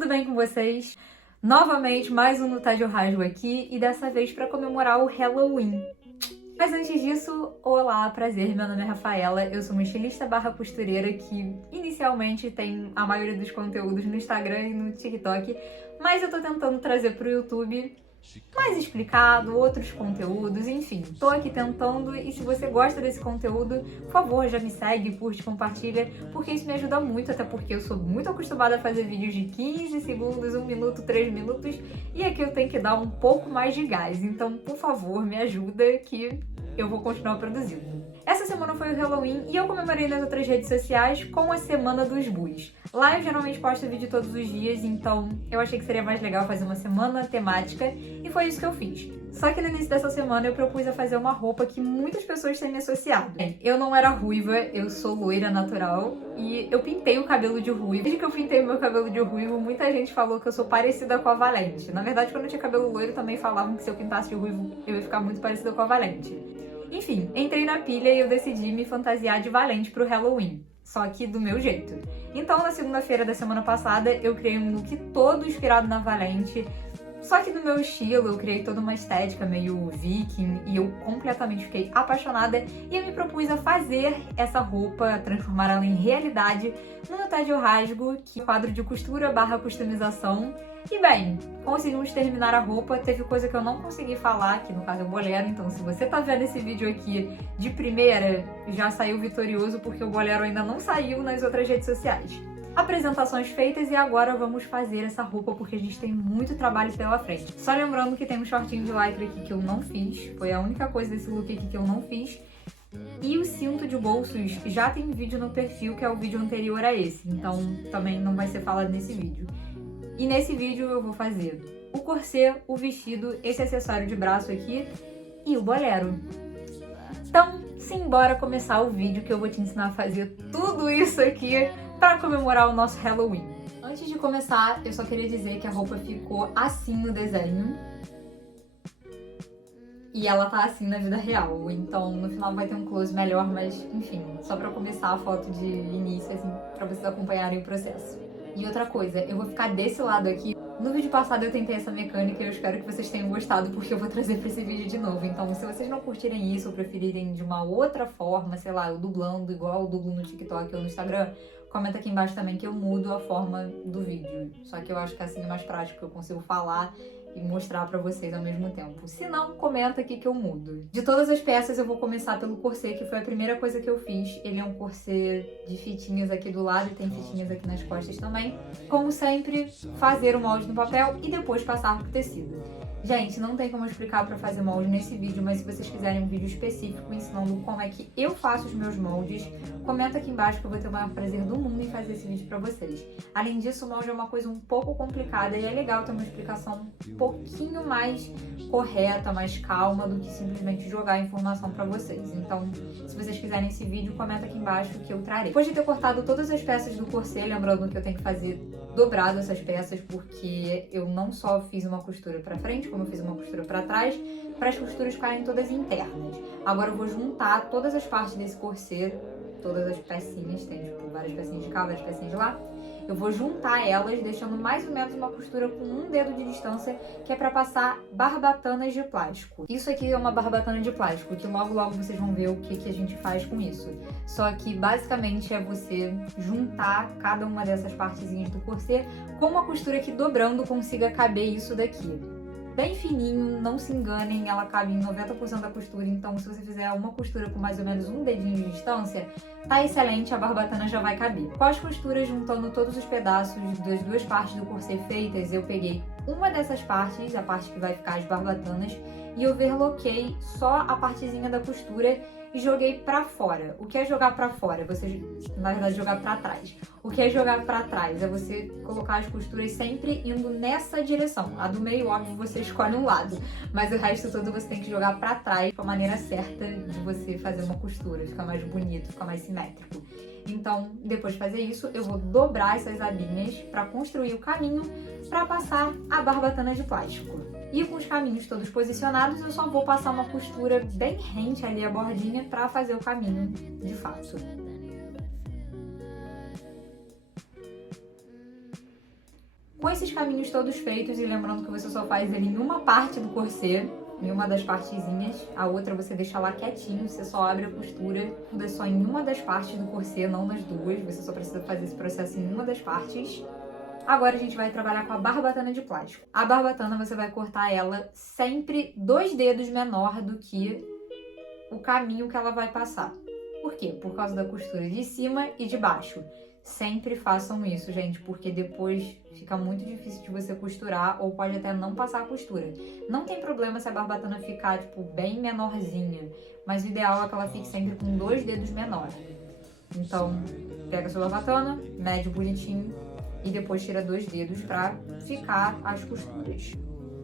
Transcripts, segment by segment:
tudo bem com vocês? Novamente, mais um no Tá de Rasgo aqui, e dessa vez para comemorar o Halloween. Mas antes disso, olá, prazer, meu nome é Rafaela, eu sou uma estilista barra costureira que inicialmente tem a maioria dos conteúdos no Instagram e no TikTok, mas eu tô tentando trazer pro YouTube mais explicado, outros conteúdos, enfim, tô aqui tentando, e se você gosta desse conteúdo, por favor, já me segue, curte, compartilha, porque isso me ajuda muito, até porque eu sou muito acostumada a fazer vídeos de 15 segundos, 1 minuto, 3 minutos, e aqui eu tenho que dar um pouco mais de gás, então, por favor, me ajuda que eu vou continuar produzindo. Essa semana foi o Halloween e eu comemorei nas outras redes sociais com a Semana dos Bus. Lá eu geralmente posto vídeo todos os dias, então eu achei que seria mais legal fazer uma semana temática e foi isso que eu fiz. Só que no início dessa semana eu propus a fazer uma roupa que muitas pessoas têm me associado. Eu não era ruiva, eu sou loira natural e eu pintei o cabelo de ruivo. Desde que eu pintei o meu cabelo de ruivo, muita gente falou que eu sou parecida com a Valente. Na verdade, quando eu tinha cabelo loiro também falavam que se eu pintasse de ruivo eu ia ficar muito parecida com a Valente. Enfim, entrei na pilha e eu decidi me fantasiar de Valente pro Halloween, só que do meu jeito. Então, na segunda-feira da semana passada, eu criei um look todo inspirado na Valente, só que do meu estilo, eu criei toda uma estética meio viking e eu completamente fiquei apaixonada e eu me propus a fazer essa roupa, transformar ela em realidade no Tá de Rasgo, que é um quadro de costura barra customização. E bem, conseguimos terminar a roupa, teve coisa que eu não consegui falar, que no caso é o bolero, então se você tá vendo esse vídeo aqui de primeira, já saiu vitorioso porque o bolero ainda não saiu nas outras redes sociais. Apresentações feitas e agora vamos fazer essa roupa porque a gente tem muito trabalho pela frente. Só lembrando que tem um shortinho de lycra aqui que eu não fiz, foi a única coisa desse look aqui que eu não fiz. E o cinto de bolsos já tem vídeo no perfil, que é o vídeo anterior a esse, então também não vai ser falado nesse vídeo. E nesse vídeo eu vou fazer o corset, o vestido, esse acessório de braço aqui e o bolero. Então, simbora começar o vídeo que eu vou te ensinar a fazer tudo isso aqui para comemorar o nosso Halloween. Antes de começar, eu só queria dizer que a roupa ficou assim no desenho. E ela tá assim na vida real, então no final vai ter um close melhor, mas enfim, só pra começar a foto de início, assim, pra vocês acompanharem o processo. E outra coisa, eu vou ficar desse lado aqui. No vídeo passado eu tentei essa mecânica e eu espero que vocês tenham gostado, porque eu vou trazer pra esse vídeo de novo. Então, se vocês não curtirem isso ou preferirem de uma outra forma, sei lá, eu dublando igual eu dublo no TikTok ou no Instagram, comenta aqui embaixo também que eu mudo a forma do vídeo. Só que eu acho que assim é mais prático, eu consigo falar e mostrar pra vocês ao mesmo tempo. Se não, comenta aqui que eu mudo. De todas as peças, eu vou começar pelo corset, que foi a primeira coisa que eu fiz. Ele é um corset de fitinhas aqui do lado e tem fitinhas aqui nas costas também. Como sempre, fazer o molde no papel e depois passar pro tecido. Gente, não tem como explicar pra fazer molde nesse vídeo, mas se vocês quiserem um vídeo específico ensinando como é que eu faço os meus moldes, comenta aqui embaixo que eu vou ter o maior prazer do mundo em fazer esse vídeo pra vocês. Além disso, o molde é uma coisa um pouco complicada e é legal ter uma explicação um pouquinho mais correta, mais calma do que simplesmente jogar a informação pra vocês. Então, se vocês quiserem esse vídeo, comenta aqui embaixo que eu trarei. Depois de ter cortado todas as peças do corset, lembrando que eu tenho que fazer dobrado essas peças, porque eu não só fiz uma costura pra frente, como eu fiz uma costura pra trás, para as costuras ficarem todas internas. Agora eu vou juntar todas as partes desse corset, todas as pecinhas, tem tipo várias pecinhas de cá, várias pecinhas de lá. Eu vou juntar elas, deixando mais ou menos uma costura com um dedo de distância, que é pra passar barbatanas de plástico. Isso aqui é uma barbatana de plástico, que logo vocês vão ver o que a gente faz com isso. Só que basicamente é você juntar cada uma dessas partezinhas do corset com uma costura que dobrando consiga caber isso daqui. Bem fininho, não se enganem, ela cabe em 90% da costura, então se você fizer uma costura com mais ou menos um dedinho de distância, tá excelente, a barbatana já vai caber. Com as costuras juntando todos os pedaços das duas partes do corset feitas, eu peguei uma dessas partes, a parte que vai ficar as barbatanas, e overloquei só a partezinha da costura e joguei pra fora. O que é jogar pra fora? Você, na verdade, jogar pra trás. O que é jogar pra trás? É você colocar as costuras sempre indo nessa direção. A do meio, óbvio, você escolhe um lado, mas o resto todo você tem que jogar pra trás, com a maneira certa de você fazer uma costura. Fica mais bonito, fica mais simétrico. Então, depois de fazer isso, eu vou dobrar essas abinhas pra construir o caminho pra passar a barbatana de plástico. E com os caminhos todos posicionados, eu só vou passar uma costura bem rente ali a bordinha pra fazer o caminho de fato. Com esses caminhos todos feitos, e lembrando que você só faz ele em uma parte do corset, em uma das partezinhas, a outra você deixa lá quietinho, você só abre a costura, tudo é só em uma das partes do corset, não nas duas, você só precisa fazer esse processo em uma das partes. Agora a gente vai trabalhar com a barbatana de plástico. A barbatana você vai cortar ela sempre 2 dedos menor do que o caminho que ela vai passar. Por quê? Por causa da costura de cima e de baixo. Sempre façam isso, gente, porque depois fica muito difícil de você costurar ou pode até não passar a costura. Não tem problema se a barbatana ficar, tipo, bem menorzinha, mas o ideal é que ela fique sempre com 2 dedos menores. Então, pega a sua barbatana, mede bonitinho e depois tira 2 dedos pra ficar as costuras.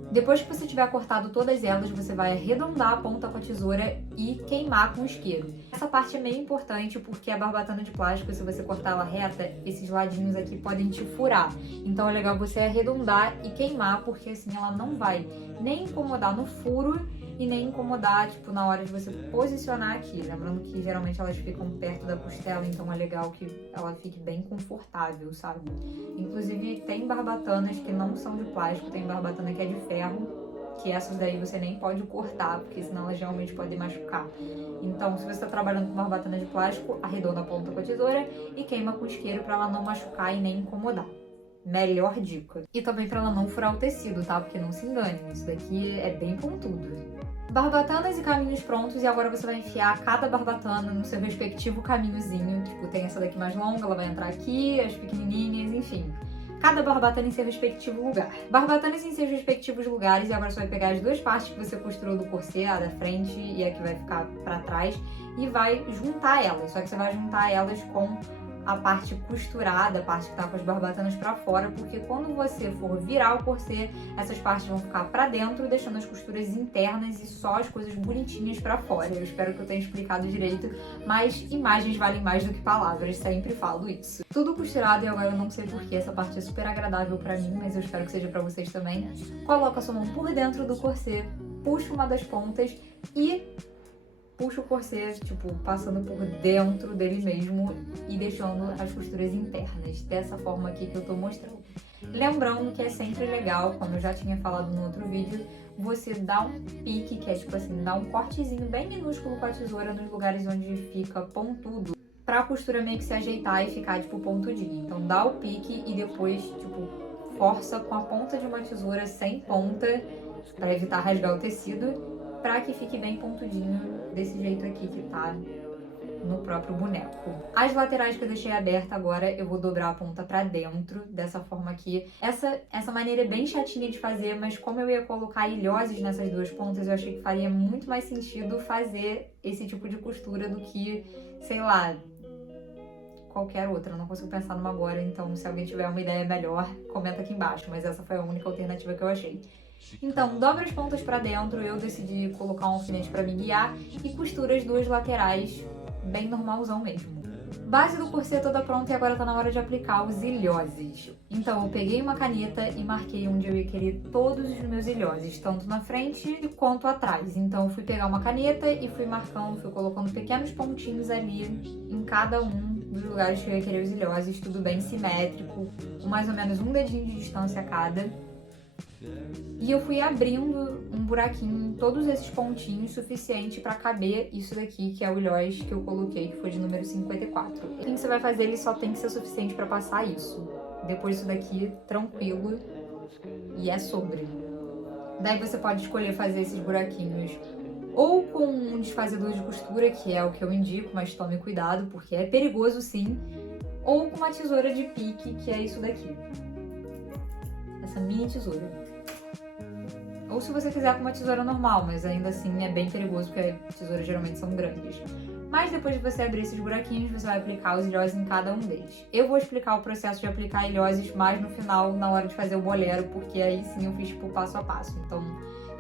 Depois que você tiver cortado todas elas, você vai arredondar a ponta com a tesoura e queimar com o isqueiro. Essa parte é meio importante porque a barbatana de plástico, se você cortar ela reta, esses ladinhos aqui podem te furar. Então é legal você arredondar e queimar, porque assim ela não vai nem incomodar no furo e nem incomodar, tipo, na hora de você posicionar aqui. Lembrando que geralmente elas ficam perto da costela, então é legal que ela fique bem confortável, sabe? Inclusive tem barbatanas que não são de plástico, tem barbatana que é de ferro, que essas daí você nem pode cortar, porque senão elas realmente podem machucar. Então, se você está trabalhando com barbatana de plástico, arredonda a ponta com a tesoura e queima com o isqueiro para ela não machucar e nem incomodar. Melhor dica. E também para ela não furar o tecido, tá? Porque não se engane, isso daqui é bem pontudo. Barbatanas e caminhos prontos, e agora você vai enfiar cada barbatana no seu respectivo caminhozinho. Tipo, tem essa daqui mais longa, ela vai entrar aqui, as pequenininhas, enfim. Cada barbatana em seu respectivo lugar. Barbatanas em seus respectivos lugares, e agora você vai pegar as 2 partes que você costurou do corset, a da frente e a que vai ficar pra trás, e vai juntar elas. Só que você vai juntar elas com a parte costurada, a parte que tá com as barbatanas pra fora, porque quando você for virar o corset, essas partes vão ficar pra dentro, deixando as costuras internas e só as coisas bonitinhas pra fora. Eu espero que eu tenha explicado direito, mas imagens valem mais do que palavras, sempre falo isso. Tudo costurado, e agora eu não sei porquê, essa parte é super agradável pra mim, mas eu espero que seja pra vocês também. Coloca a sua mão por dentro do corset, puxa uma das pontas e puxa o corset, tipo, passando por dentro dele mesmo e deixando as costuras internas, dessa forma aqui que eu tô mostrando. Lembrando que é sempre legal, como eu já tinha falado no outro vídeo, você dá um pique, que é tipo assim, dá um cortezinho bem minúsculo com a tesoura nos lugares onde fica pontudo, pra costura meio que se ajeitar e ficar, tipo, pontudinha. Então dá o pique e depois, tipo, força com a ponta de uma tesoura sem ponta, pra evitar rasgar o tecido, pra que fique bem pontudinho, desse jeito aqui que tá no próprio boneco. As laterais que eu deixei aberta agora, eu vou dobrar a ponta pra dentro, dessa forma aqui. Essa maneira é bem chatinha de fazer, mas como eu ia colocar ilhoses nessas 2 pontas, eu achei que faria muito mais sentido fazer esse tipo de costura do que, sei lá, qualquer outra. Eu não consigo pensar numa agora, então se alguém tiver uma ideia melhor, comenta aqui embaixo, mas essa foi a única alternativa que eu achei. Então, dobra as pontas pra dentro, eu decidi colocar um alfinete pra me guiar e costura as 2 laterais, bem normalzão mesmo. Base do corset toda pronta e agora tá na hora de aplicar os ilhoses. Então, eu peguei uma caneta e marquei onde eu ia querer todos os meus ilhoses, tanto na frente quanto atrás. Então, eu fui pegar uma caneta e fui marcando, fui colocando pequenos pontinhos ali em cada um dos lugares que eu ia querer os ilhoses, tudo bem simétrico, com mais ou menos um dedinho de distância a cada. E eu fui abrindo um buraquinho em todos esses pontinhos, suficiente pra caber isso daqui, que é o ilhós que eu coloquei, que foi de número 54. O que você vai fazer, ele só tem que ser suficiente pra passar isso. Depois disso daqui, tranquilo, e é sobre. Daí você pode escolher fazer esses buraquinhos ou com um desfazedor de costura, que é o que eu indico, mas tome cuidado, porque é perigoso sim, ou com uma tesoura de pique, que é isso daqui. Essa mini tesoura. Ou se você quiser com uma tesoura normal, mas ainda assim é bem perigoso porque as tesouras geralmente são grandes. Mas depois de você abrir esses buraquinhos, você vai aplicar os ilhoses em cada um deles. Eu vou explicar o processo de aplicar ilhoses mais no final, na hora de fazer o bolero, porque aí sim eu fiz tipo passo a passo. Então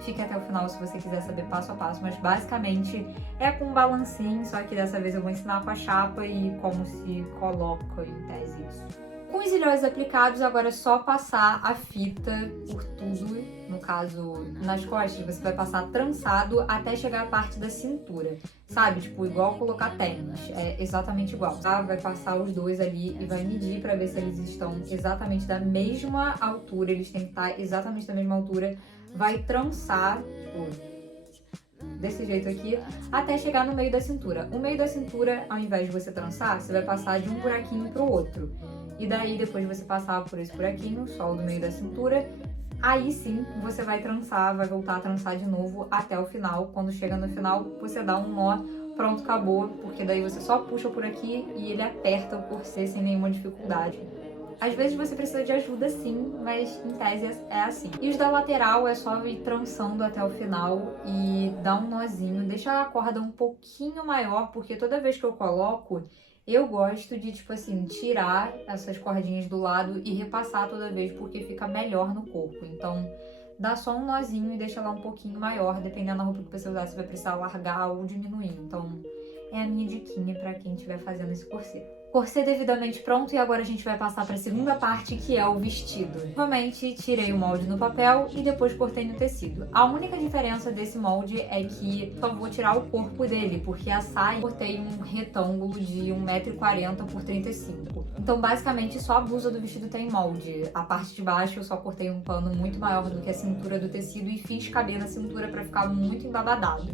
fique até o final se você quiser saber passo a passo, mas basicamente é com um balancinho, só que dessa vez eu vou ensinar com a chapa e como se coloca em tese isso. Com os ilhóis aplicados, agora é só passar a fita por tudo, no caso nas costas, você vai passar trançado até chegar a parte da cintura, sabe? Tipo, igual colocar tênis, é exatamente igual, tá? Vai passar os dois ali e vai medir pra ver se eles estão exatamente da mesma altura, eles têm que estar exatamente da mesma altura, vai trançar, tipo, desse jeito aqui, até chegar no meio da cintura. O meio da cintura, ao invés de você trançar, você vai passar de um buraquinho pro outro. E daí, depois de você passar por esse buraquinho, só o do meio da cintura, aí sim, você vai trançar, vai voltar a trançar de novo até o final. Quando chega no final, você dá um nó, pronto, acabou, porque daí você só puxa por aqui e ele aperta o corset sem nenhuma dificuldade. Às vezes você precisa de ajuda sim, mas em tese é assim. E os da lateral é só ir trançando até o final e dar um nozinho, deixar a corda um pouquinho maior, porque toda vez que eu coloco, eu gosto de, tipo assim, tirar essas cordinhas do lado e repassar toda vez, porque fica melhor no corpo. Então, dá só um nozinho e deixa ela um pouquinho maior, dependendo da roupa que você usar, você vai precisar largar ou diminuir. Então, é a minha diquinha pra quem estiver fazendo esse corset. Corset devidamente pronto e agora a gente vai passar para a segunda parte, que é o vestido. Novamente, tirei o molde no papel e depois cortei no tecido. A única diferença desse molde é que só vou tirar o corpo dele, porque a saia eu cortei um retângulo de 1,40 m por 35. Então, basicamente, só a blusa do vestido tem molde. A parte de baixo eu só cortei um pano muito maior do que a cintura do tecido e fiz caber na cintura para ficar muito embabadado.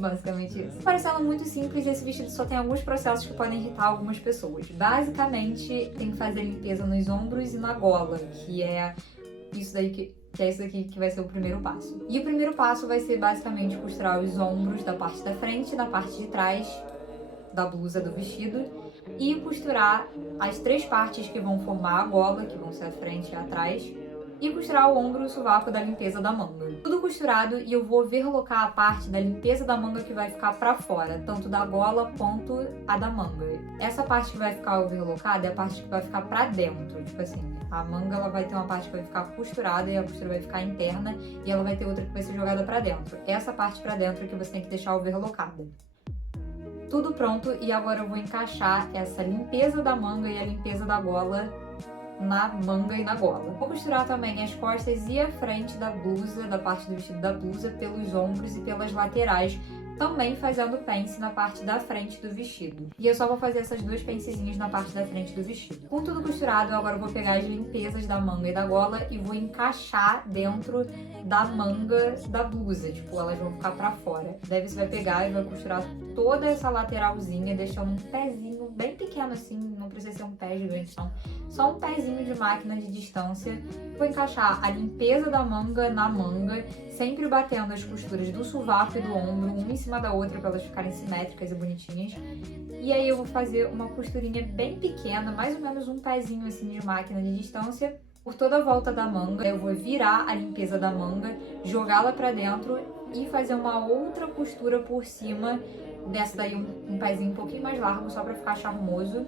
Basicamente isso. Parecendo muito simples, esse vestido só tem alguns processos que podem irritar algumas pessoas. Basicamente, tem que fazer limpeza nos ombros e na gola, que é isso daí que é isso aqui que vai ser o primeiro passo. E o primeiro passo vai ser basicamente costurar os ombros da parte da frente e da parte de trás da blusa do vestido e costurar as três partes que vão formar a gola, que vão ser a frente e a trás, e costurar o ombro e o sovaco da limpeza da manga. Tudo costurado e eu vou overlocar a parte da limpeza da manga que vai ficar pra fora, tanto da gola quanto a da manga. Essa parte que vai ficar overlocada é a parte que vai ficar pra dentro, tipo assim, a manga ela vai ter uma parte que vai ficar costurada e a costura vai ficar interna e ela vai ter outra que vai ser jogada pra dentro. Essa parte pra dentro é que você tem que deixar overlocada. Tudo pronto e agora eu vou encaixar essa limpeza da manga e a limpeza da gola na manga e na gola. Vou costurar também as costas e a frente da blusa, da parte do vestido da blusa, pelos ombros e pelas laterais, também fazendo pence na parte da frente do vestido. E eu só vou fazer essas duas pencezinhas na parte da frente do vestido. Com tudo costurado, eu agora vou pegar as limpezas da manga e da gola e vou encaixar dentro da manga da blusa, tipo, elas vão ficar pra fora. Daí você vai pegar e vai costurar toda essa lateralzinha, deixando um pezinho bem pequeno assim, não precisa ser um pé gigante não, só um pezinho de máquina de distância. Vou encaixar a limpeza da manga na manga, sempre batendo as costuras do sovaco e do ombro, uma em cima da outra, para elas ficarem simétricas e bonitinhas. E aí eu vou fazer uma costurinha bem pequena, mais ou menos um pezinho assim de máquina de distância, por toda a volta da manga. Eu vou virar a limpeza da manga, jogá-la pra dentro e fazer uma outra costura por cima dessa daí, um pezinho um pouquinho mais largo, só pra ficar charmoso,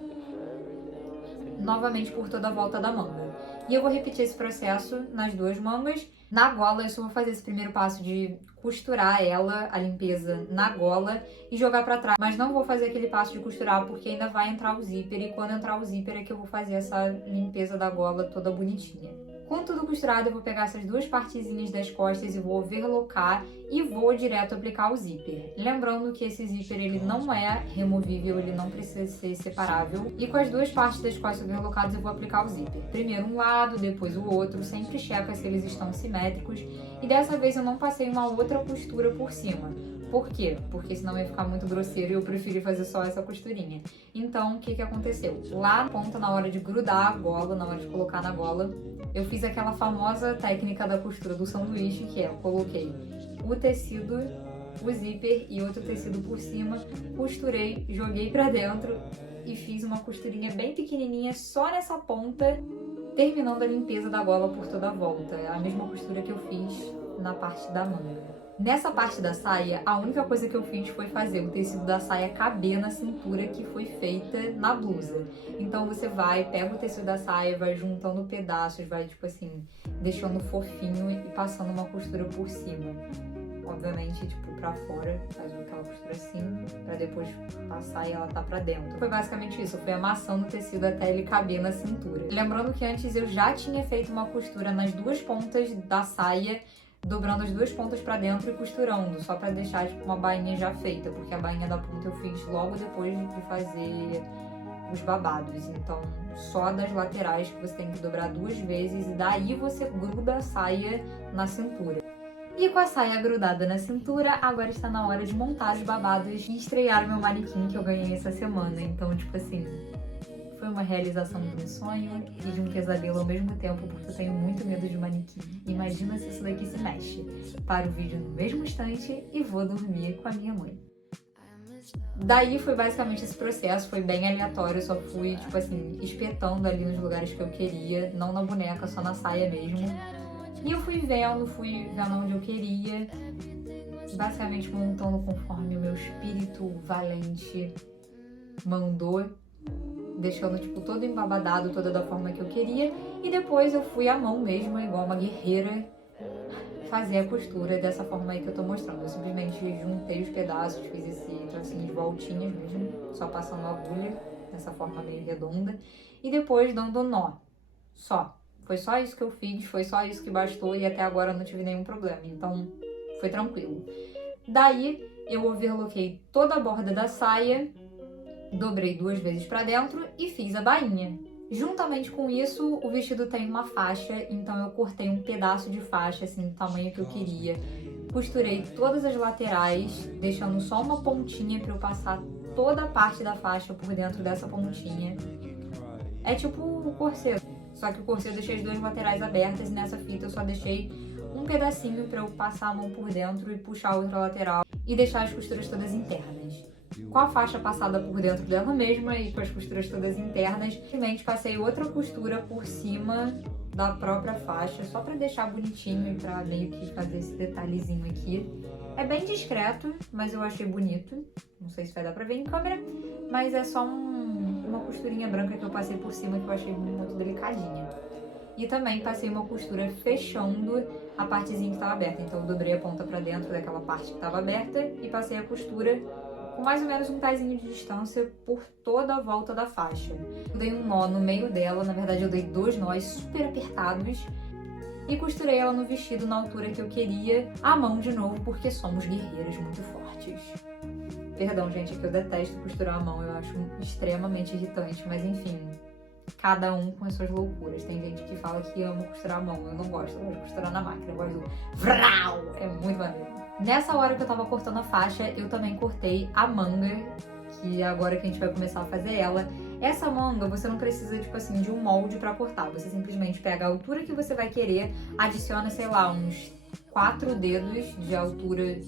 novamente por toda a volta da manga. E eu vou repetir esse processo nas duas mangas. Na gola, eu só vou fazer esse primeiro passo de costurar ela, a limpeza, na gola e jogar pra trás. Mas não vou fazer aquele passo de costurar, porque ainda vai entrar o zíper, e quando entrar o zíper é que eu vou fazer essa limpeza da gola toda bonitinha. Com tudo costurado, eu vou pegar essas duas partezinhas das costas e vou overlocar e vou direto aplicar o zíper. Lembrando que esse zíper ele não é removível, ele não precisa ser separável. E com as duas partes das costas overlocadas eu vou aplicar o zíper. Primeiro um lado, depois o outro, sempre checa se eles estão simétricos. E dessa vez eu não passei uma outra costura por cima. Por quê? Porque senão ia ficar muito grosseiro e eu preferi fazer só essa costurinha. Então, o que aconteceu? Lá na ponta, na hora de grudar a gola, na hora de colocar na gola, eu fiz aquela famosa técnica da costura do sanduíche, que é, eu coloquei o tecido, o zíper e outro tecido por cima, costurei, joguei pra dentro e fiz uma costurinha bem pequenininha só nessa ponta, terminando a limpeza da gola por toda a volta. É a mesma costura que eu fiz na parte da manga. Nessa parte da saia, a única coisa que eu fiz foi fazer o tecido da saia caber na cintura que foi feita na blusa. Então você vai, pega o tecido da saia, vai juntando pedaços, vai tipo assim, deixando fofinho e passando uma costura por cima. obviamente, tipo, pra fora, faz aquela costura assim, pra depois passar e ela tá pra dentro. Foi basicamente isso, eu fui amassando o tecido até ele caber na cintura. Lembrando que antes eu já tinha feito uma costura nas duas pontas da saia, dobrando as duas pontas pra dentro e costurando, só pra deixar, tipo, uma bainha já feita, porque a bainha da ponta eu fiz logo depois de fazer os babados, então só das laterais que você tem que dobrar 2 vezes e daí você gruda a saia na cintura. E com a saia grudada na cintura, agora está na hora de montar os babados e estrear o meu manequim que eu ganhei essa semana. Então, tipo assim, foi uma realização de um sonho e de um pesadelo ao mesmo tempo, porque eu tenho muito medo de manequim. Imagina se isso daqui se mexe. Paro o vídeo no mesmo instante e vou dormir com a minha mãe. Daí foi basicamente esse processo, foi bem aleatório, eu só fui, tipo assim, espetando ali nos lugares que eu queria, não na boneca, só na saia mesmo. E eu fui vendo onde eu queria, basicamente montando conforme o meu espírito valente mandou, deixando, tipo, todo embabadado, toda da forma que eu queria. E depois eu fui à mão mesmo, igual uma guerreira, fazer a costura dessa forma aí que eu tô mostrando. Eu simplesmente juntei os pedaços, fiz esse tracinho de voltinhas mesmo, só passando a agulha, dessa forma meio redonda, e depois dando nó, só. Foi só isso que eu fiz, foi só isso que bastou e até agora eu não tive nenhum problema, então foi tranquilo. Daí eu overloquei toda a borda da saia, dobrei 2 vezes pra dentro e fiz a bainha. Juntamente com isso, o vestido tem uma faixa, então eu cortei um pedaço de faixa, assim, do tamanho que eu queria. Costurei todas as laterais, deixando só uma pontinha pra eu passar toda a parte da faixa por dentro dessa pontinha. É tipo o corset, só que o corset eu deixei as 2 laterais abertas e nessa fita eu só deixei um pedacinho pra eu passar a mão por dentro e puxar a outra lateral e deixar as costuras todas internas. Com a faixa passada por dentro dela mesma e com as costuras todas internas, simplesmente passei outra costura por cima da própria faixa, só pra deixar bonitinho e pra meio que fazer esse detalhezinho aqui. É bem discreto, mas eu achei bonito. Não sei se vai dar pra ver em câmera, mas é só uma costurinha branca que eu passei por cima que eu achei muito delicadinha. E também passei uma costura fechando a partezinha que estava aberta. Então eu dobrei a ponta pra dentro daquela parte que estava aberta e passei a costura com mais ou menos um pezinho de distância por toda a volta da faixa. Eu dei um nó no meio dela, na verdade eu dei 2 nós super apertados e costurei ela no vestido na altura que eu queria, à mão de novo, porque somos guerreiras muito fortes. Perdão, gente, é que eu detesto costurar à mão, eu acho extremamente irritante, mas enfim, cada um com as suas loucuras. Tem gente que fala que ama costurar à mão, eu não gosto, eu gosto de costurar na máquina, eu gosto do vrau, é muito maneiro. Nessa hora que eu tava cortando a faixa, eu também cortei a manga, que agora que a gente vai começar a fazer ela. Essa manga, você não precisa, tipo assim, de um molde pra cortar. Você simplesmente pega a altura que você vai querer, adiciona, sei lá, uns 4 dedos de altura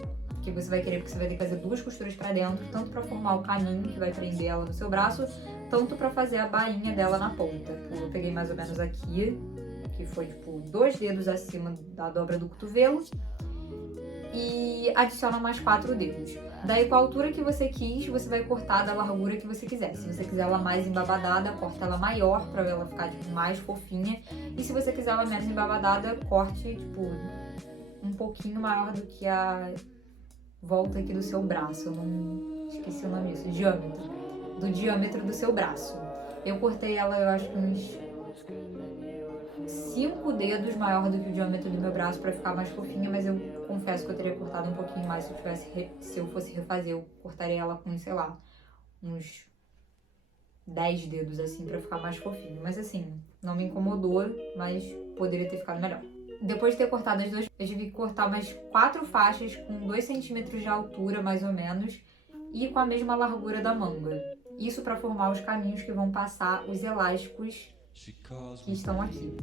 que você vai querer, porque você vai ter que fazer 2 costuras pra dentro, tanto pra formar o caninho que vai prender ela no seu braço, tanto pra fazer a bainha dela na ponta. Eu peguei mais ou menos aqui, que foi, tipo, 2 dedos acima da dobra do cotovelo, e adiciona mais 4 dedos. Daí, com a altura que você quis, você vai cortar da largura que você quiser. Se você quiser ela mais embabadada, corta ela maior pra ela ficar, tipo, mais fofinha. E se você quiser ela menos embabadada, corte, tipo, um pouquinho maior do que a volta aqui do seu braço. Eu não esqueci o nome disso. Diâmetro. Do diâmetro do seu braço. Eu cortei ela, eu acho que uns 5 dedos maior do que o diâmetro do meu braço pra ficar mais fofinha, mas eu confesso que eu teria cortado um pouquinho mais se eu fosse refazer. Eu cortaria ela com, sei lá, uns 10 dedos assim pra ficar mais fofinho. Mas assim, não me incomodou, mas poderia ter ficado melhor. Depois de ter cortado as 2, eu tive que cortar mais 4 faixas com 2 centímetros de altura, mais ou menos, e com a mesma largura da manga. Isso pra formar os caminhos que vão passar os elásticos que estão aqui.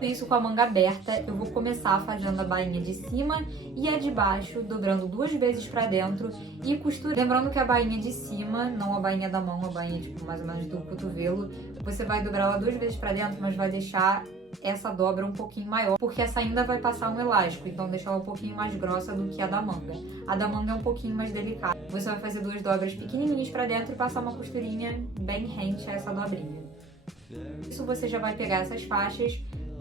Isso com a manga aberta, eu vou começar fazendo a bainha de cima e a de baixo, dobrando 2 vezes pra dentro e costurando. Lembrando que a bainha de cima, não a bainha da mão, a bainha tipo mais ou menos do cotovelo, você vai dobrar ela 2 vezes pra dentro, mas vai deixar essa dobra um pouquinho maior, porque essa ainda vai passar um elástico, então deixa ela um pouquinho mais grossa do que a da manga. A da manga é um pouquinho mais delicada. Você vai fazer 2 dobras pequenininhas pra dentro e passar uma costurinha bem rente a essa dobrinha. Isso você já vai pegar essas faixas,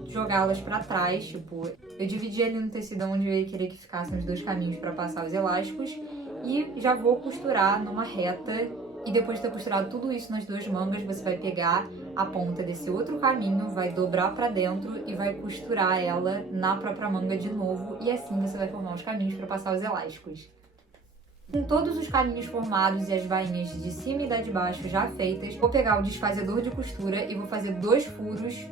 jogá-las pra trás, tipo, eu dividi ali no tecido onde eu ia querer que ficassem os dois caminhos pra passar os elásticos e já vou costurar numa reta. E depois de ter costurado tudo isso nas duas mangas, você vai pegar a ponta desse outro caminho, vai dobrar pra dentro e vai costurar ela na própria manga de novo, e assim você vai formar os caminhos pra passar os elásticos. Com todos os caminhos formados e as bainhas de cima e da de baixo já feitas, vou pegar o desfazedor de costura e vou fazer 2 furos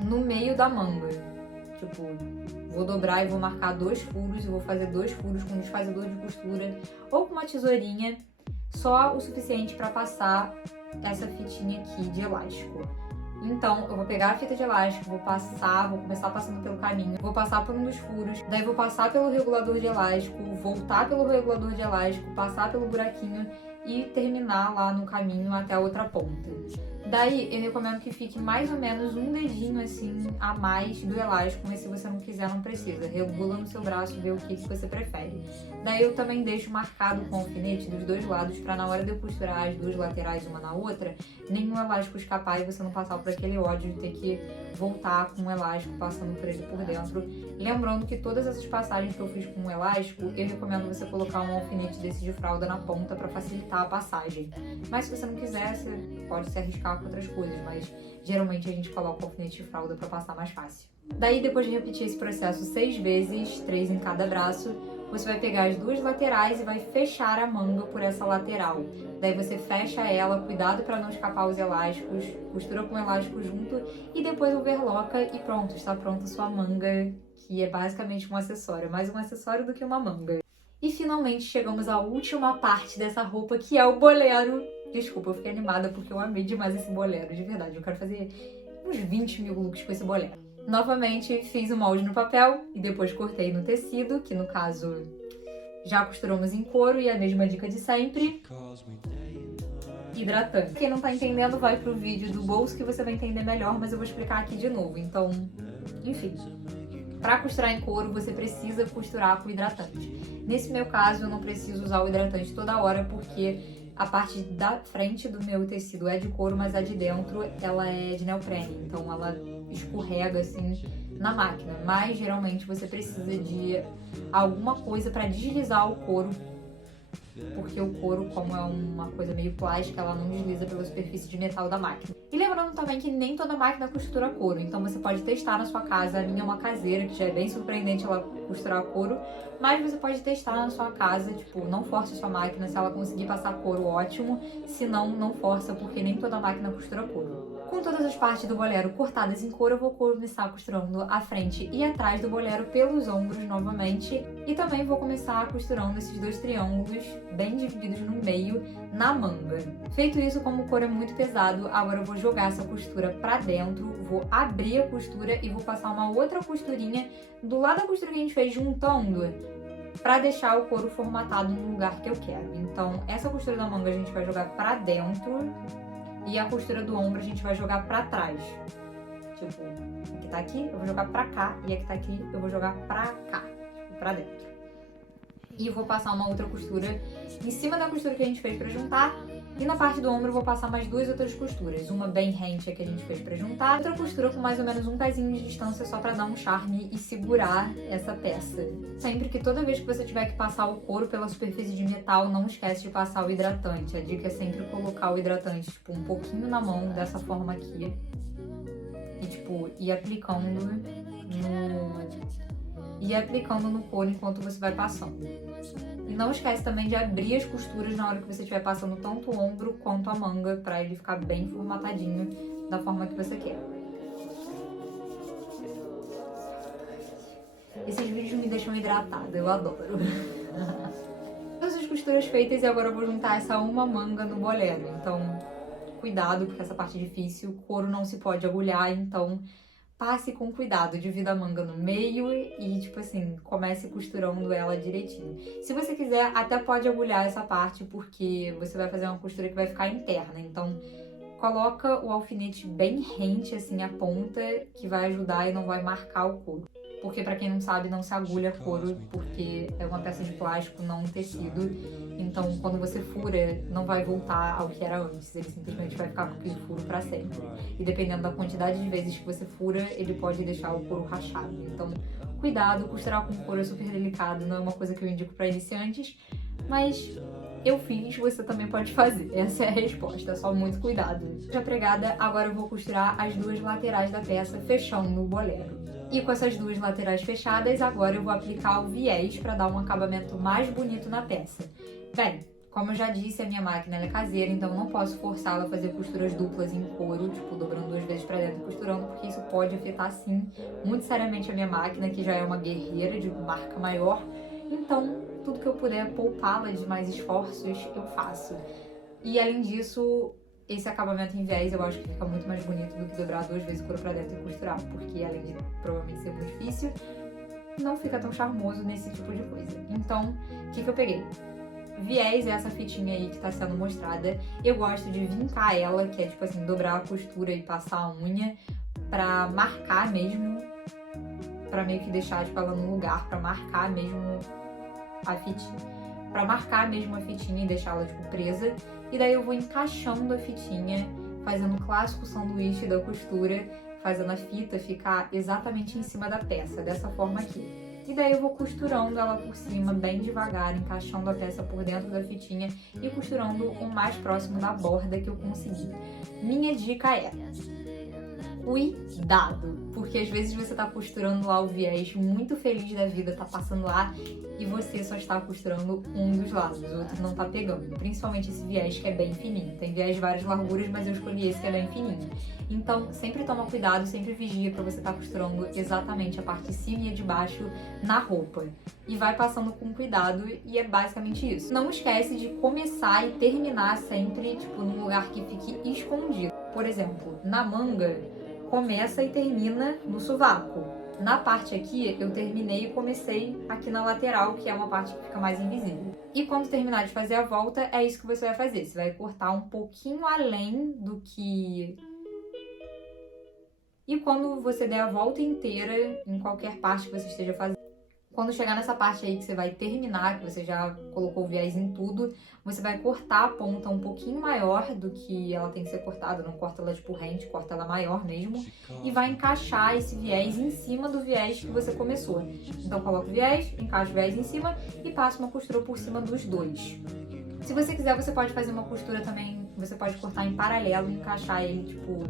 no meio da manga. Tipo, vou dobrar e vou marcar 2 furos e vou fazer 2 furos com desfazedor de costura ou com uma tesourinha, só o suficiente para passar essa fitinha aqui de elástico. Então, eu vou pegar a fita de elástico, vou começar passando pelo caminho, vou passar por um dos furos, daí vou passar pelo regulador de elástico, voltar pelo regulador de elástico, passar pelo buraquinho e terminar lá no caminho até a outra ponta. Daí, eu recomendo que fique mais ou menos um dedinho assim a mais do elástico, mas se você não quiser, não precisa. Regula no seu braço, vê o que você prefere. Daí eu também deixo marcado com alfinete dos dois lados, pra na hora de eu costurar as duas laterais uma na outra, nenhum elástico escapar e você não passar por aquele ódio de ter que voltar com o elástico passando por ele por dentro. Lembrando que todas essas passagens que eu fiz com o elástico, eu recomendo você colocar um alfinete desse de fralda na ponta pra facilitar a passagem. Mas se você não quiser, você pode se arriscar com outras coisas, mas geralmente a gente coloca o alfinete de fralda pra passar mais fácil. Daí, depois de repetir esse processo 6 vezes, 3 em cada braço, você vai pegar as duas laterais e vai fechar a manga por essa lateral. Daí você fecha ela, cuidado para não escapar os elásticos, costura com o elástico junto e depois overloca e pronto, está pronta a sua manga, que é basicamente um acessório, mais um acessório do que uma manga. E finalmente chegamos à última parte dessa roupa, que é o bolero. Desculpa, eu fiquei animada porque eu amei demais esse bolero, de verdade. Eu quero fazer uns 20 mil looks com esse bolero. Novamente, fiz o molde no papel e depois cortei no tecido, que no caso já costuramos em couro, e a mesma dica de sempre: hidratante. Quem não tá entendendo, vai pro vídeo do bolso que você vai entender melhor, mas eu vou explicar aqui de novo. Então, enfim, para costurar em couro, você precisa costurar com hidratante. Nesse meu caso, eu não preciso usar o hidratante toda hora, porque a parte da frente do meu tecido é de couro, mas a de dentro ela é de neoprene, então ela escorrega assim na máquina. Mas geralmente você precisa de alguma coisa para deslizar o couro, porque o couro, como é uma coisa meio plástica, ela não desliza pela superfície de metal da máquina. E lembrando também que nem toda máquina costura couro, então você pode testar na sua casa. A minha é uma caseira, que já é bem surpreendente ela costurar couro, mas você pode testar na sua casa, tipo, não force a sua máquina. Se ela conseguir passar couro, ótimo, se não, não força, porque nem toda máquina costura couro. Com todas as partes do bolero cortadas em couro, eu vou começar costurando a frente e atrás do bolero pelos ombros novamente, e também vou começar costurando esses 2 triângulos bem divididos no meio na manga. Feito isso, como o couro é muito pesado, agora eu vou jogar essa costura pra dentro, vou abrir a costura e vou passar uma outra costurinha do lado da costura que a gente fez, juntando, pra deixar o couro formatado no lugar que eu quero. Então, essa costura da manga a gente vai jogar pra dentro e a costura do ombro a gente vai jogar pra trás. Tipo, a que tá aqui eu vou jogar pra cá e a que tá aqui eu vou jogar pra cá, tipo, pra dentro. E eu vou passar uma outra costura em cima da costura que a gente fez pra juntar. E na parte do ombro eu vou passar mais 2 outras costuras. Uma bem rente, a que a gente fez pra juntar. Outra costura com mais ou menos um pezinho de distância, só pra dar um charme e segurar essa peça. Sempre que toda vez que você tiver que passar o couro pela superfície de metal, não esquece de passar o hidratante. A dica é sempre colocar o hidratante, tipo, um pouquinho na mão, dessa forma aqui. E, tipo, ir aplicando no couro enquanto você vai passando. E não esquece também de abrir as costuras na hora que você estiver passando tanto o ombro quanto a manga, pra ele ficar bem formatadinho da forma que você quer. Esses vídeos me deixam hidratada, eu adoro. Todas as costuras feitas, e agora eu vou juntar essa uma manga no bolero. Então, cuidado, porque essa parte é difícil, o couro não se pode agulhar, então passe com cuidado, divida a manga no meio e, tipo assim, comece costurando ela direitinho. Se você quiser, até pode agulhar essa parte, porque você vai fazer uma costura que vai ficar interna. Então, coloca o alfinete bem rente, assim, a ponta, que vai ajudar e não vai marcar o couro. porque pra quem não sabe, não se agulha couro, porque é uma peça de plástico, não um tecido. Então, quando você fura, não vai voltar ao que era antes, ele simplesmente vai ficar com aquele furo pra sempre. E dependendo da quantidade de vezes que você fura, ele pode deixar o couro rachado. Então, cuidado, costurar com couro é super delicado, não é uma coisa que eu indico pra iniciantes, mas eu fiz, você também pode fazer. Essa é a resposta, só muito cuidado. Já pregada, agora eu vou costurar as duas laterais da peça, fechando o bolero. E com essas duas laterais fechadas, agora eu vou aplicar o viés para dar um acabamento mais bonito na peça. Bem, como eu já disse, a minha máquina é caseira, então eu não posso forçá-la a fazer costuras duplas em couro, tipo, dobrando 2 vezes para dentro e costurando, porque isso pode afetar, sim, muito seriamente a minha máquina, que já é uma guerreira de marca maior. Então, tudo que eu puder poupá-la de mais esforços, eu faço. E além disso, esse acabamento em viés eu acho que fica muito mais bonito do que dobrar 2 vezes o couro pra dentro e costurar, porque além de provavelmente ser muito difícil, não fica tão charmoso nesse tipo de coisa. Então, o que eu peguei? Viés é essa fitinha aí que tá sendo mostrada. Eu gosto de vincar ela, que é tipo assim, dobrar a costura e passar a unha pra marcar mesmo, pra meio que deixar tipo, ela no lugar, pra marcar mesmo a fitinha. Pra marcar mesmo a fitinha e deixá-la tipo presa. E daí eu vou encaixando a fitinha, fazendo o clássico sanduíche da costura, fazendo a fita ficar exatamente em cima da peça, dessa forma aqui. E daí eu vou costurando ela por cima bem devagar, encaixando a peça por dentro da fitinha e costurando o mais próximo da borda que eu conseguir. Minha dica é: cuidado, porque às vezes você tá costurando lá o viés muito feliz da vida, tá passando lá e você só está costurando um dos lados, o outro não tá pegando. Principalmente esse viés que é bem fininho. Tem viés de várias larguras, mas eu escolhi esse que é bem fininho. Então, sempre toma cuidado, sempre vigia pra você estar costurando exatamente a parte de cima e a de baixo na roupa. E vai passando com cuidado e é basicamente isso. Não esquece de começar e terminar sempre, tipo, num lugar que fique escondido. Por exemplo, na manga, começa e termina no sovaco. Na parte aqui, eu terminei e comecei aqui na lateral, que é uma parte que fica mais invisível. E quando terminar de fazer a volta, é isso que você vai fazer. Você vai cortar um pouquinho além do que... E quando você der a volta inteira, em qualquer parte que você esteja fazendo, quando chegar nessa parte aí que você vai terminar, que você já colocou o viés em tudo, você vai cortar a ponta um pouquinho maior do que ela tem que ser cortada. Não corta ela tipo rente, corta ela maior mesmo. E vai encaixar esse viés em cima do viés que você começou. Então coloca o viés, encaixa o viés em cima e passa uma costura por cima dos dois. Se você quiser, você pode fazer uma costura também, você pode cortar em paralelo e encaixar ele tipo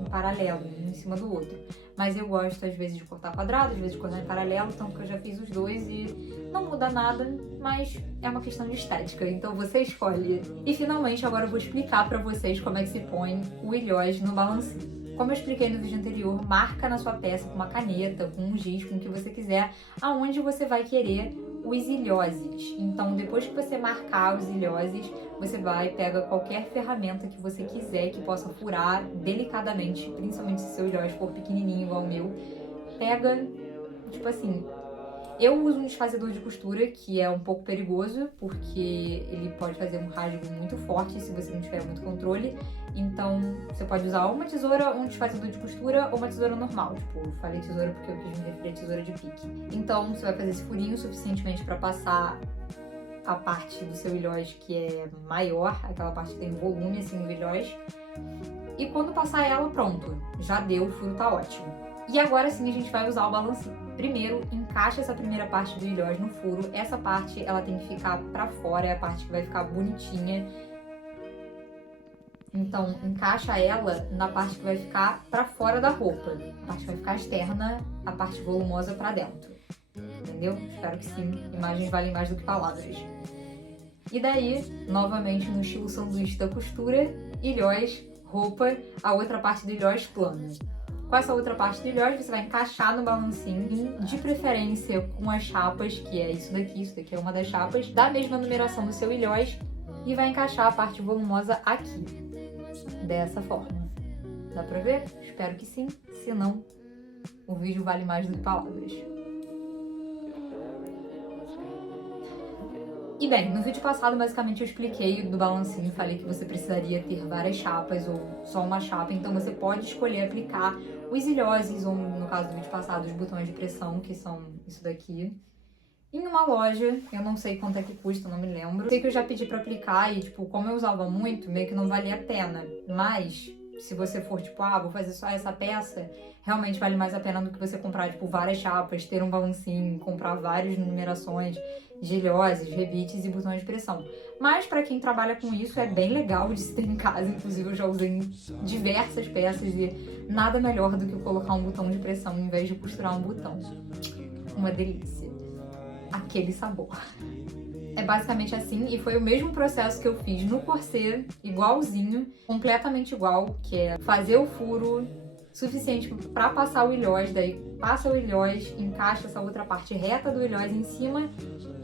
em paralelo, um em cima do outro. Mas eu gosto, às vezes, de cortar quadrado, às vezes de cortar em paralelo, tanto que eu já fiz os dois e não muda nada, mas é uma questão de estética, então você escolhe. E, finalmente, agora eu vou explicar pra vocês como é que se põe o ilhós no balancinho. Como eu expliquei no vídeo anterior, marca na sua peça com uma caneta, com um giz, com o que você quiser, aonde você vai querer os ilhoses. Então, depois que você marcar os ilhoses, você vai, pega qualquer ferramenta que você quiser que possa furar delicadamente, principalmente se seu ilhós for pequenininho igual o meu. Pega, tipo assim, eu uso um desfazedor de costura, que é um pouco perigoso, porque ele pode fazer um rasgo muito forte se você não tiver muito controle. Então, você pode usar ou uma tesoura, um desfazedor de costura, ou uma tesoura normal. Tipo, eu falei tesoura porque eu quis me referir a tesoura de pique. Então, você vai fazer esse furinho suficientemente para passar a parte do seu ilhós que é maior, aquela parte que tem volume assim no ilhós. E quando passar ela, pronto, já deu, o furo tá ótimo. E agora sim a gente vai usar o balancinho. Primeiro, encaixa essa primeira parte do ilhós no furo. Essa parte, ela tem que ficar pra fora, é a parte que vai ficar bonitinha. Então, encaixa ela na parte que vai ficar pra fora da roupa. A parte que vai ficar externa, a parte volumosa pra dentro. Entendeu? Espero que sim. Imagens valem mais do que palavras. E daí, novamente no estilo sanduíche da costura, ilhós, roupa, a outra parte do ilhós plana. Com essa outra parte do ilhós, você vai encaixar no balancinho, de preferência com as chapas, que é isso daqui é uma das chapas, da mesma numeração do seu ilhós, e vai encaixar a parte volumosa aqui, dessa forma. Dá pra ver? Espero que sim, se não, o vídeo vale mais do que palavras. E bem, no vídeo passado, basicamente, eu expliquei do balancinho, falei que você precisaria ter várias chapas ou só uma chapa, então você pode escolher aplicar os ilhoses, ou no caso do vídeo passado, os botões de pressão, que são isso daqui, em uma loja. Eu não sei quanto é que custa, não me lembro. Sei que eu já pedi pra aplicar e, tipo, como eu usava muito, meio que não valia a pena. Mas, se você for, tipo, vou fazer só essa peça, realmente vale mais a pena do que você comprar, tipo, várias chapas, ter um balancinho, comprar várias numerações de ilhoses, rebites e botões de pressão. Mas pra quem trabalha com isso é bem legal de se ter em casa, inclusive eu já usei em diversas peças e nada melhor do que colocar um botão de pressão em vez de costurar um botão. Uma delícia. Aquele sabor. É basicamente assim, e foi o mesmo processo que eu fiz no corset, igualzinho, completamente igual, que é fazer o furo suficiente para passar o ilhós, daí passa o ilhós, encaixa essa outra parte reta do ilhós em cima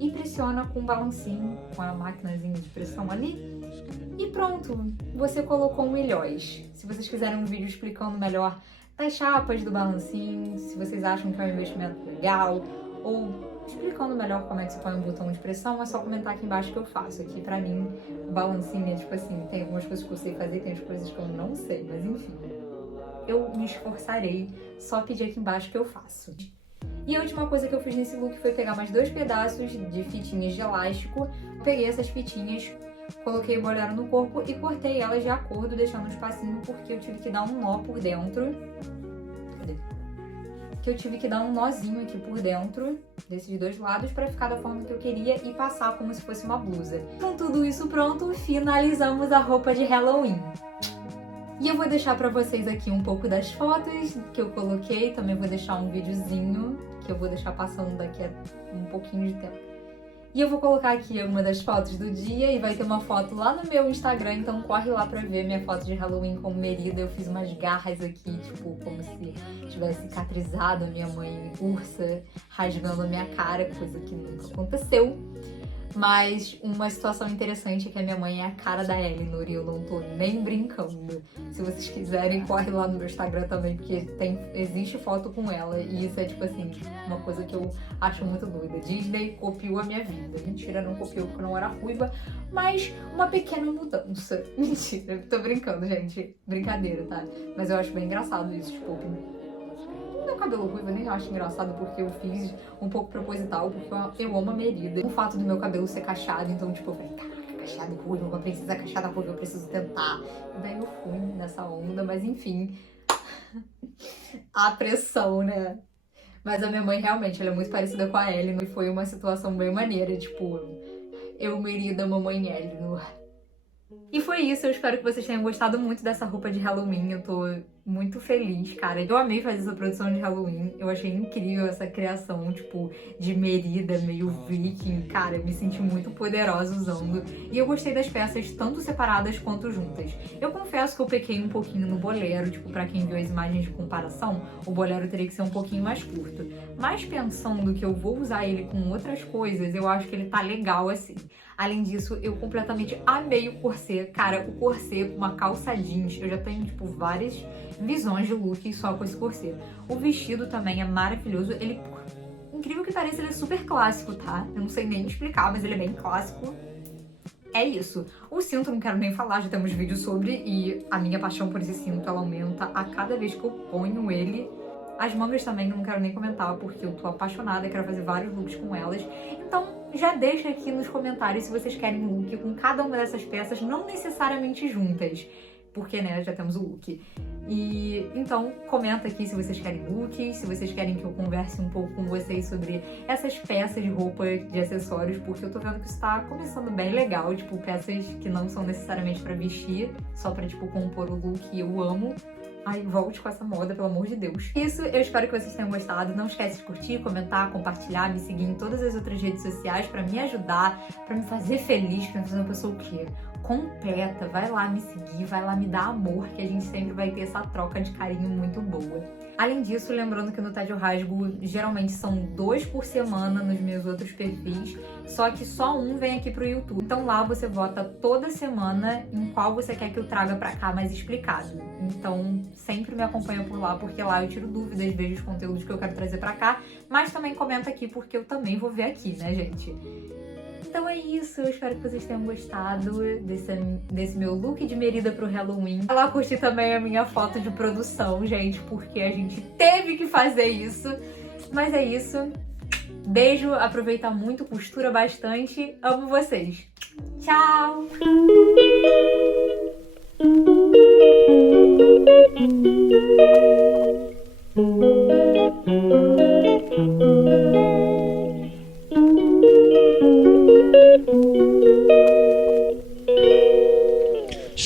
e pressiona com um balancinho, com a maquinazinha de pressão ali. E pronto, você colocou um ilhós. Se vocês quiserem um vídeo explicando melhor das chapas do balancinho, se vocês acham que é um investimento legal, ou explicando melhor como é que você põe um botão de pressão, é só comentar aqui embaixo que eu faço. Aqui pra mim, o balancinho é tipo assim, tem algumas coisas que eu sei fazer, tem as coisas que eu não sei, mas enfim. Eu me esforçarei, só pedir aqui embaixo que eu faço. E a última coisa que eu fiz nesse look foi pegar mais 2 pedaços de fitinhas de elástico, peguei essas fitinhas, coloquei o bolero no corpo e cortei elas de acordo, deixando um espacinho porque eu tive que dar um nó por dentro. Cadê? Que eu tive que dar um nozinho aqui por dentro, desses dois lados, pra ficar da forma que eu queria e passar como se fosse uma blusa. Com tudo isso pronto, finalizamos a roupa de Halloween. E eu vou deixar pra vocês aqui um pouco das fotos que eu coloquei, também vou deixar um videozinho que eu vou deixar passando daqui a um pouquinho de tempo. E eu vou colocar aqui uma das fotos do dia e vai ter uma foto lá no meu Instagram, então corre lá pra ver minha foto de Halloween como Merida. Eu fiz umas garras aqui, tipo, como se tivesse cicatrizado a minha mãe ursa, rasgando a minha cara, coisa que nunca aconteceu. Mas uma situação interessante é que a minha mãe é a cara da Eleanor e eu não tô nem brincando. Se vocês quiserem, corre lá no meu Instagram também, porque existe foto com ela e isso é tipo assim, uma coisa que eu acho muito doida. Disney copiou a minha vida. Mentira, não copiou porque eu não era ruiva, mas uma pequena mudança. Mentira, tô brincando, gente. Brincadeira, tá? Mas eu acho bem engraçado isso, tipo, meu cabelo ruivo eu nem acho engraçado porque eu fiz um pouco proposital, porque eu amo a Merida. O fato do meu cabelo ser cacheado, então tipo, eu falei, caraca, cacheado ruivo, uma princesa cacheada ruiva, eu preciso tentar. E daí eu fui nessa onda, mas enfim, a pressão, né? Mas a minha mãe realmente, ela é muito parecida com a Eleanor e foi uma situação bem maneira, tipo, eu Merida, mamãe Eleanor. E foi isso, eu espero que vocês tenham gostado muito dessa roupa de Halloween, eu tô muito feliz, cara. Eu amei fazer essa produção de Halloween, eu achei incrível essa criação, tipo, de Merida, meio viking, cara, eu me senti muito poderosa usando. E eu gostei das peças tanto separadas quanto juntas. Eu confesso que eu pequei um pouquinho no bolero, tipo, pra quem viu as imagens de comparação, o bolero teria que ser um pouquinho mais curto. Mas pensando que eu vou usar ele com outras coisas, eu acho que ele tá legal assim. Além disso, eu completamente amei o corset. Cara, o corset com uma calça jeans, eu já tenho, tipo, várias visões de look só com esse corset. O vestido também é maravilhoso. Ele, incrível que pareça, ele é super clássico, tá? Eu não sei nem explicar, mas ele é bem clássico. É isso. O cinto, não quero nem falar, já temos vídeo sobre, e a minha paixão por esse cinto, ela aumenta a cada vez que eu ponho ele. As mangas também, não quero nem comentar, porque eu tô apaixonada e quero fazer vários looks com elas. Então, já deixa aqui nos comentários se vocês querem look com cada uma dessas peças, não necessariamente juntas, porque, né, já temos o look. E, então, comenta aqui se vocês querem looks, se vocês querem que eu converse um pouco com vocês sobre essas peças de roupa, de acessórios, porque eu tô vendo que isso tá começando bem legal, tipo, peças que não são necessariamente pra vestir, só pra, tipo, compor o look, e eu amo. Ai, volte com essa moda, pelo amor de Deus. Isso, eu espero que vocês tenham gostado. Não esquece de curtir, comentar, compartilhar, me seguir em todas as outras redes sociais pra me ajudar, pra me fazer feliz, pra me fazer uma pessoa o quê? Completa. Vai lá me seguir, vai lá me dar amor, que a gente sempre vai ter essa troca de carinho muito boa. Além disso, lembrando que no Tá de Rasgo, geralmente são 2 por semana nos meus outros perfis, só que só um vem aqui pro YouTube. Então lá você vota toda semana em qual você quer que eu traga pra cá mais explicado. Então sempre me acompanha por lá, porque lá eu tiro dúvidas, vejo os conteúdos que eu quero trazer pra cá, mas também comenta aqui, porque eu também vou ver aqui, né, gente? Então é isso, eu espero que vocês tenham gostado desse meu look de Merida pro Halloween. Vai lá curtir também a minha foto de produção, gente, porque a gente teve que fazer isso. Mas é isso. Beijo, aproveita muito, costura bastante. Amo vocês. Tchau!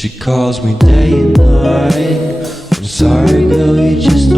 She calls me day and night. I'm sorry, girl, you just